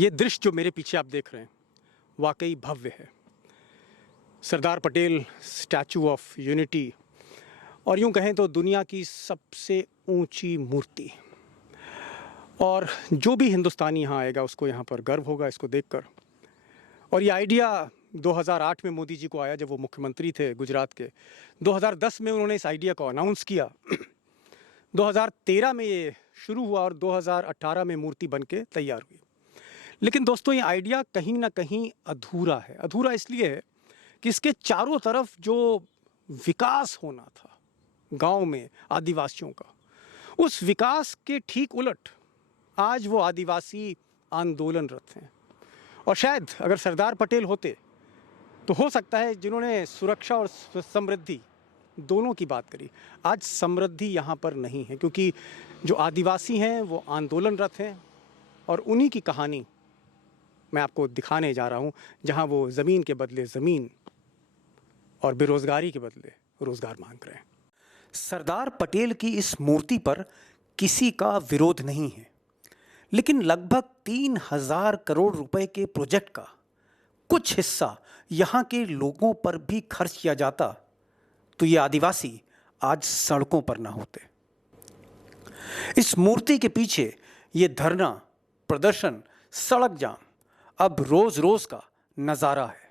ये दृश्य जो मेरे पीछे आप देख रहे हैं वाकई भव्य है। Sardar Patel statue of unity, और यूं कहें तो दुनिया की सबसे ऊंची मूर्ति। और जो भी हिंदुस्तानी यहाँ आएगा उसको यहाँ पर गर्व होगा इसको देखकर। और ये आइडिया 2008 में मोदी जी को आया जब वो मुख्यमंत्री थे गुजरात के। 2010 में उन्होंने इस आइडिया को अनाउंस किया। 2013 में ये शुरू हुआ और 2018 में मूर्ति बन के तैयार हुई। लेकिन दोस्तों ये आइडिया कहीं ना कहीं अधूरा है। अधूरा इसलिए है कि इसके चारों तरफ जो विकास होना था गांव में आदिवासियों का, उस विकास के ठीक उलट आज वो आदिवासी आंदोलनरत हैं। और शायद अगर सरदार पटेल होते तो हो सकता है जिन्होंने सुरक्षा और समृद्धि दोनों की बात करी, आज समृद्धि यहाँ पर नहीं है, क्योंकि जो आदिवासी हैं वो आंदोलनरत हैं। और उन्हीं की कहानी मैं आपको दिखाने जा रहा हूँ, जहाँ वो ज़मीन के बदले ज़मीन और बेरोज़गारी के बदले रोज़गार मांग रहे हैं। सरदार पटेल की इस मूर्ति पर किसी का विरोध नहीं है, लेकिन लगभग 3000 करोड़ रुपए के प्रोजेक्ट का कुछ हिस्सा यहाँ के लोगों पर भी खर्च किया जाता तो ये आदिवासी आज सड़कों पर ना होते। इस मूर्ति के पीछे ये धरना, प्रदर्शन, सड़क जाम अब रोज रोज का नजारा है।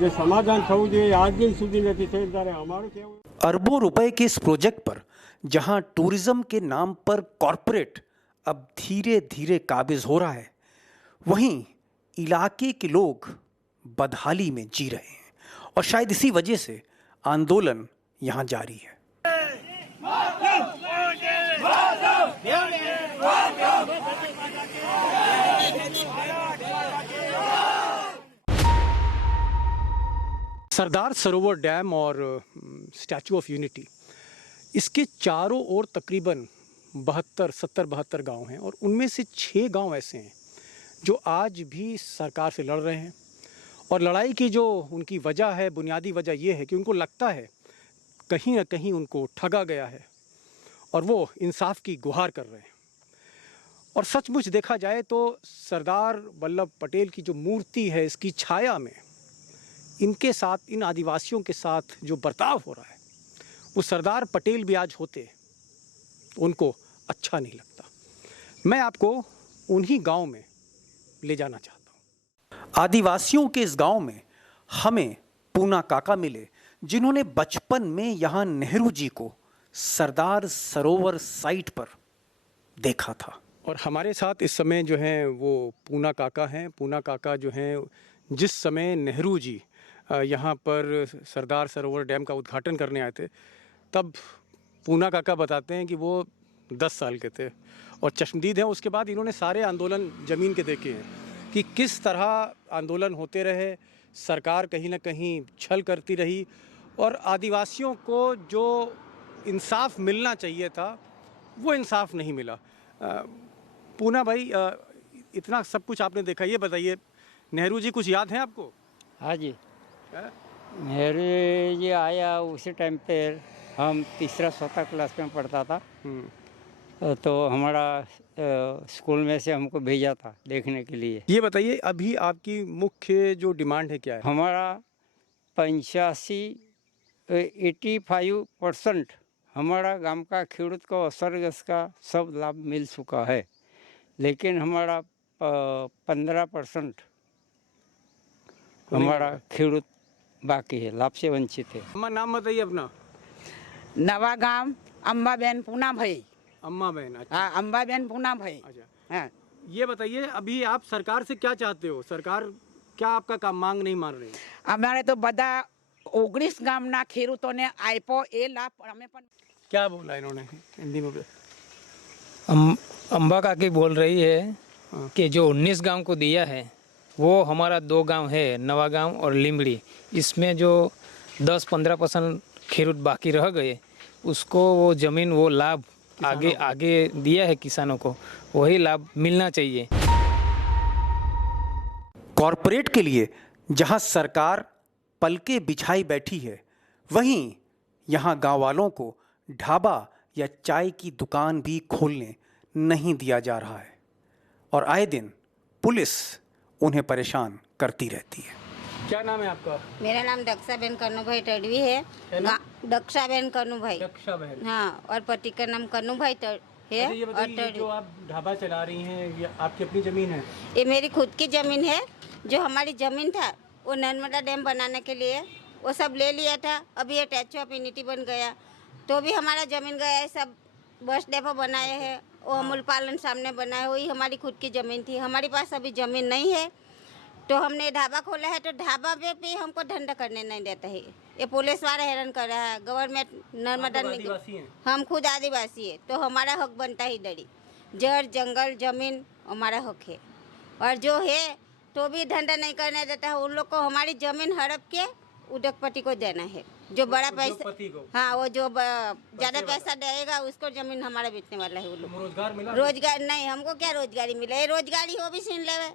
જે સમાધાન થવું જોઈએ આજ દિન સુધી નથી થયું, ત્યારે અમારું કેવું? अरबों रुपए के इस प्रोजेक्ट पर जहां टूरिज्म के नाम पर कॉरपोरेट अब धीरे धीरे काबिज हो रहा है, वहीं इलाके के लोग बदहाली में जी रहे हैं। और शायद इसी वजह से आंदोलन यहां जारी है। सरदार सरोवर डैम और स्टैचू ऑफ यूनिटी, इसके चारों ओर तकरीबन 72 गांव हैं। और उनमें से 6 गांव ऐसे हैं जो आज भी सरकार से लड़ रहे हैं। और लड़ाई की जो उनकी वजह है, बुनियादी वजह यह है कि उनको लगता है कहीं ना कहीं उनको ठगा गया है और वो इंसाफ की गुहार कर रहे हैं। और सचमुच देखा जाए तो सरदार वल्लभ पटेल की जो मूर्ति है, इसकी छाया में इनके साथ, इन आदिवासियों के साथ जो बर्ताव हो रहा है, वो सरदार पटेल भी आज होते उनको अच्छा नहीं लगता। मैं आपको उन्हीं गांव में ले जाना चाहता हूं। आदिवासियों के इस गांव में हमें पूना काका मिले, जिन्होंने बचपन में यहाँ नेहरू जी को सरदार सरोवर साइट पर देखा था। और हमारे साथ इस समय जो हैं वो पूना काका हैं। पूना काका जो हैं, जिस समय नेहरू जी यहाँ पर सरदार सरोवर डैम का उद्घाटन करने आए थे, तब पूना काका बताते हैं कि वो 10 साल के थे और चश्मदीद हैं। उसके बाद इन्होंने सारे आंदोलन ज़मीन के देखे हैं कि किस तरह आंदोलन होते रहे, सरकार कहीं ना कहीं छल करती रही और आदिवासियों को जो इंसाफ मिलना चाहिए था वो इंसाफ नहीं मिला। पूना भाई, इतना सब कुछ आपने देखा, ये बताइए नेहरू जी कुछ याद है आपको? हाँ जी, नेहरू जी आया उसी टाइम पे हम तीसरा चौथा क्लास में पढ़ता था। तो हमारा स्कूल में से हमको भेजा था देखने के लिए। ये बताइए अभी आपकी मुख्य जो डिमांड है क्या है? हमारा 85% हमारा गांव का खेडूत को असरग्रस्त का सब लाभ मिल चुका है, लेकिन हमारा 15% हमारा खेडूत बाकी है, लाभ से वंचित है। अम्मा नाम बताइए अपना। नवा गांव अम्बाबेन पूना भाई। अम्मा बहन? अच्छा। हाँ, अम्बाबेन पूना भाई। अच्छा। हाँ। ये बताइए अभी आप सरकार से क्या चाहते हो? सरकार क्या आपका काम मांग नहीं मान रही? हमारे तो बदा 19 गामना खेडूतोने आइपो ए लाभ हमें पण। क्या बोला इन्होंने हिंदी में? अम्बा काकी बोल रही है कि जो 19 गांव को दिया है वो हमारा 2 गांव है, नवा गांव और लिमड़ी। इसमें जो 10-15% खेडूत बाकी रह गए, उसको वो ज़मीन, वो लाभ आगे दिया है किसानों को, वही लाभ मिलना चाहिए। कॉरपोरेट के लिए जहां सरकार पलके बिछाई बैठी है, वहीं यहाँ गांव वालों को ढाबा या चाय की दुकान भी खोलने नहीं दिया जा रहा है और आए दिन पुलिस उन्हें परेशान करती रहती है। क्या नाम है आपका? मेरा नाम दक्षाबेन कन्नूभाई टडवी है। दक्षाबेन कन्नूभाई। दक्षा बहन। हाँ, और पति का नाम कन्नूभाई है। ये और बताइए, जो आप ढाबा चला रही हैं, ये आपकी अपनी जमीन है? ये मेरी खुद की जमीन है। जो हमारी जमीन था वो नर्मदा डैम बनाने के लिए वो सब ले लिया था। अभी ये स्टैचू ऑफ यूनिटी बन गया तो भी हमारा जमीन गया है। सब बस डेपो बनाए हैं, वो अमूल पालन सामने बनाए, वही हमारी खुद की ज़मीन थी। हमारे पास अभी ज़मीन नहीं है तो हमने ढाबा खोला है। तो ढाबा पे भी हमको धंधा करने नहीं देता है। ये पुलिस वाला हैरान कर रहा है। गवर्नमेंट नर्मदा हम खुद आदिवासी है तो हमारा हक बनता ही डरी। जड़ जंगल जमीन हमारा हक है और जो है तो भी धंधा नहीं करने देता है। उन लोग को हमारी जमीन हड़प के उद्योगपति को देना है। जो बड़ा पैसा, हाँ, वो जो ज़्यादा पैसा देगा उसको जमीन हमारा बेचने वाला है। वो लोग रोजगार मिला? रोजगार नहीं, हमको क्या रोजगारी मिले? ये रोजगारी हो भी छीन ले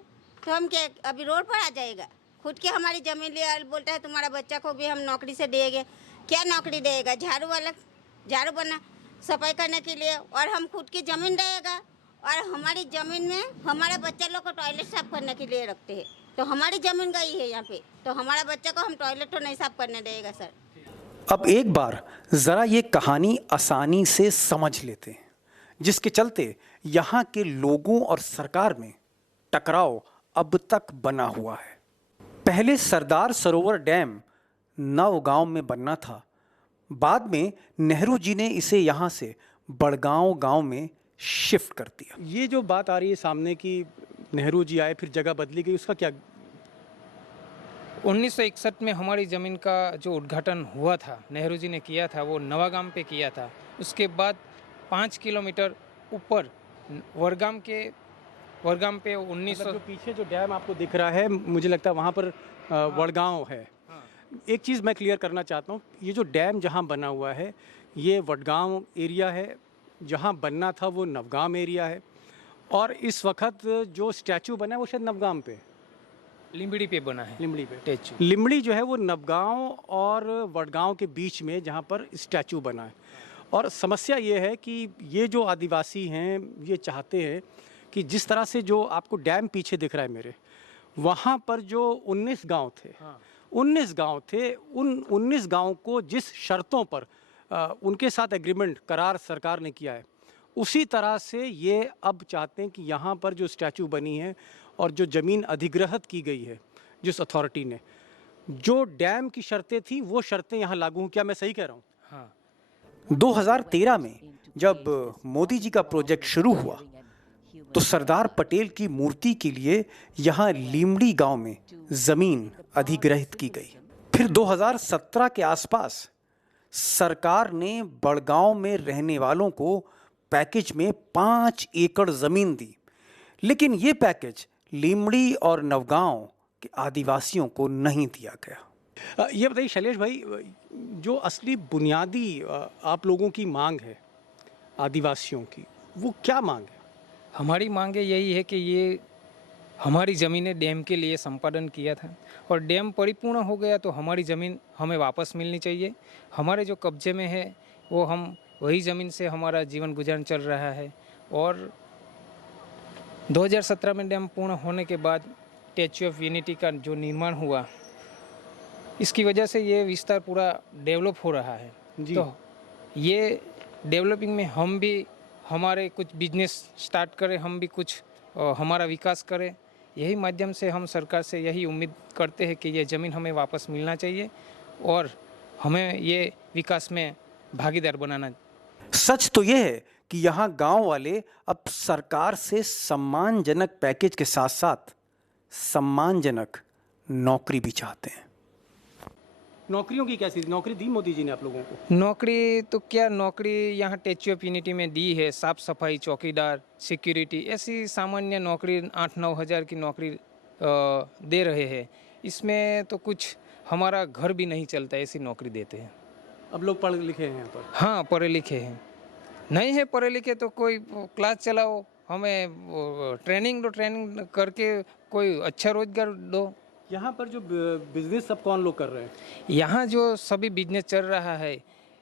तो हम क्या अभी रोड पर आ जाएगा? खुद की हमारी जमीन लिया, बोलता है तुम्हारा बच्चा को भी हम नौकरी से देंगे। क्या नौकरी देगा? झाड़ू वाला, झाड़ू बना सफाई करने के लिए, और हम खुद की जमीन देगा और हमारी जमीन में हमारे बच्चे लोग को टॉयलेट साफ करने के लिए रखते हैं। तो हमारी जमीन गई है यहाँ पे तो हमारा बच्चा को हम टॉयलेट तो नहीं साफ करने देगा सर। अब एक बार जरा ये कहानी आसानी से समझ लेते हैं, जिसके चलते यहाँ के लोगों और सरकार में टकराव अब तक बना हुआ है। पहले सरदार सरोवर डैम नवगांव में बनना था, बाद में नेहरू जी ने इसे यहाँ से बड़गांव गांव में शिफ्ट कर दिया। ये जो बात आ रही है सामने की नेहरू जी आए फिर जगह बदली गई, उसका क्या? 1961 में हमारी ज़मीन का जो उद्घाटन हुआ था, नेहरू जी ने किया था, वो नवागाम पे किया था। उसके बाद 5 किलोमीटर ऊपर वडगाम पे 1900 जो पीछे जो डैम आपको दिख रहा है, मुझे लगता है वहाँ पर वडगांव है। एक चीज़ मैं क्लियर करना चाहता हूँ, ये जो डैम जहाँ बना हुआ है ये वडगांव एरिया है, जहाँ बनना था वो नवगाम एरिया है, और इस वक्त जो स्टैचू बना है वो शायद नवगाम पे, लिम्बड़ी पे बना है। लिमड़ी पे स्टैचू लिमड़ी जो है वो नवगांव और वडगांव के बीच में जहाँ पर स्टैचू बना है। और समस्या ये है कि ये जो आदिवासी हैं ये चाहते हैं कि जिस तरह से जो आपको डैम पीछे दिख रहा है मेरे, वहाँ पर जो 19 गांव थे, 19 गांव थे, उन 19 गांव को जिस शर्तों पर उनके साथ एग्रीमेंट करार सरकार ने किया है, उसी तरह से ये अब चाहते हैं कि यहाँ पर जो स्टैचू बनी है और जो ज़मीन अधिग्रहित की गई है जिस अथॉरिटी ने, जो डैम की शर्तें थी वो शर्तें यहाँ लागू हों। क्या मैं सही कह रहा हूँ? हाँ। 2013 में जब मोदी जी का प्रोजेक्ट शुरू हुआ तो सरदार पटेल की मूर्ति के लिए यहाँ लीमड़ी गांव में ज़मीन अधिग्रहित की गई। फिर 2017 के आसपास सरकार ने बड़गांव में रहने वालों को पैकेज में 5 एकड़ ज़मीन दी, लेकिन ये पैकेज लीमड़ी और नवगांव के आदिवासियों को नहीं दिया गया। ये बताइए शैलेश भाई, जो असली बुनियादी आप लोगों की मांग है आदिवासियों की, वो क्या मांग है? हमारी मांगे यही है कि ये हमारी ज़मीनें डैम के लिए संपादन किया था और डैम परिपूर्ण हो गया तो हमारी ज़मीन हमें वापस मिलनी चाहिए। हमारे जो कब्जे में है वो हम वही ज़मीन से हमारा जीवन गुजारण चल रहा है। और 2017 में डैम पूर्ण होने के बाद स्टैच्यू ऑफ यूनिटी का जो निर्माण हुआ, इसकी वजह से ये विस्तार पूरा डेवलप हो रहा है जी। तो ये डेवलपिंग में हम भी हमारे कुछ बिजनेस स्टार्ट करें, हम भी कुछ हमारा विकास करें, यही माध्यम से हम सरकार से यही उम्मीद करते हैं कि ये ज़मीन हमें वापस मिलना चाहिए और हमें ये विकास में भागीदार बनाना। सच तो ये है कि यहाँ गांव वाले अब सरकार से सम्मानजनक पैकेज के साथ साथ सम्मानजनक नौकरी भी चाहते हैं। नौकरियों की कैसी नौकरी दी मोदी जी ने आप लोगों को? नौकरी तो क्या, नौकरी यहाँ स्टैच्यू ऑफ यूनिटी में दी है, साफ सफाई, चौकीदार, सिक्योरिटी, ऐसी सामान्य नौकरी 8-9 हज़ार की नौकरी दे रहे हैं। इसमें तो कुछ हमारा घर भी नहीं चलता, ऐसी नौकरी देते हैं। अब लोग पढ़े लिखे हैं यहाँ पर? हाँ, पढ़े लिखे हैं। नहीं है पढ़े लिखे तो कोई क्लास चलाओ, हमें ट्रेनिंग दो, ट्रेनिंग करके कोई अच्छा रोजगार दो। यहाँ पर जो बिजनेस सब कौन लोग कर रहे हैं? यहाँ जो सभी बिजनेस चल रहा है,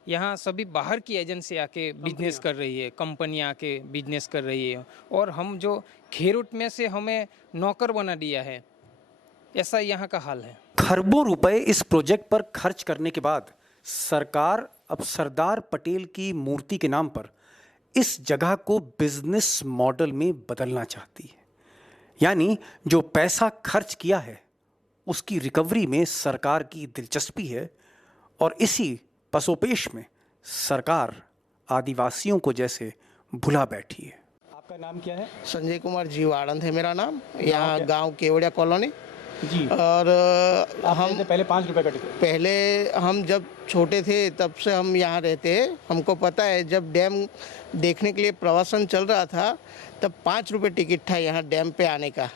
यहाँ सभी बाहर की एजेंसी आके बिजनेस कर रही है, कंपनियाँ आके बिजनेस कर रही है, और हम जो खेरूट में से हमें नौकर बना दिया है, ऐसा यहाँ का हाल है। खरबों रुपए इस प्रोजेक्ट पर खर्च करने के बाद सरकार अब सरदार पटेल की मूर्ति के नाम पर इस जगह को बिजनेस मॉडल में बदलना चाहती है। यानी जो पैसा खर्च किया है उसकी रिकवरी में सरकार की दिलचस्पी है, और इसी पसोपेश में सरकार आदिवासियों को जैसे भुला बैठी है। आपका नाम क्या है? संजय कुमार जीवानंद है मेरा नाम। यहाँ गांव केवड़िया कॉलोनी जी। और हम पहले 5 रुपए कटे थे। पहले हम जब छोटे थे तब से हम यहाँ रहते हैं। हमको पता है जब डैम देखने के लिए प्रवासन चल रहा था तब 5 रुपये टिकट था यहाँ डैम पे आने का,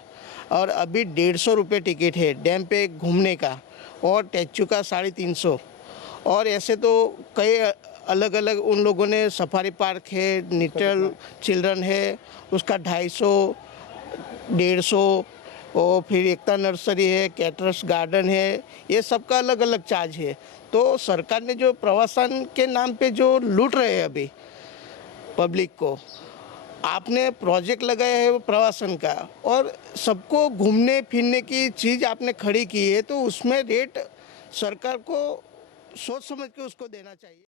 और अभी 150 रुपये टिकट है डैम पे घूमने का, और स्टैचू का 350। और ऐसे तो कई अलग अलग उन लोगों ने सफारी पार्क है, लिटिल चिल्ड्रन है, उसका 250, 150, और फिर एकता नर्सरी है, कैटरस गार्डन है, ये सबका अलग अलग चार्ज है। तो सरकार ने जो प्रवासन के नाम पे जो लूट रहे हैं अभी पब्लिक को, आपने प्रोजेक्ट लगाया है वो प्रवासन का, और सबको घूमने फिरने की चीज़ आपने खड़ी की है, तो उसमें रेट सरकार को सोच समझ के उसको देना चाहिए।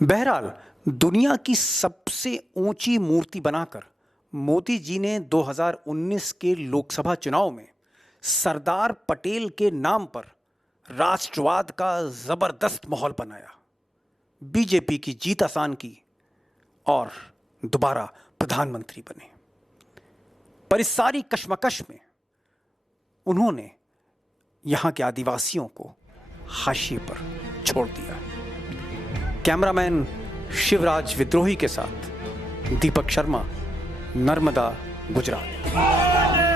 बहरहाल दुनिया की सबसे ऊंची मूर्ति बनाकर मोदी जी ने 2019 के लोकसभा चुनाव में सरदार पटेल के नाम पर राष्ट्रवाद का जबरदस्त माहौल बनाया, बीजेपी की जीत आसान की और दोबारा प्रधानमंत्री बने। पर इस सारी कशमकश में उन्होंने यहां के आदिवासियों को हाशिए पर छोड़ दिया। कैमरामैन शिवराज विद्रोही के साथ दीपक शर्मा, नर्मदा, गुजरात।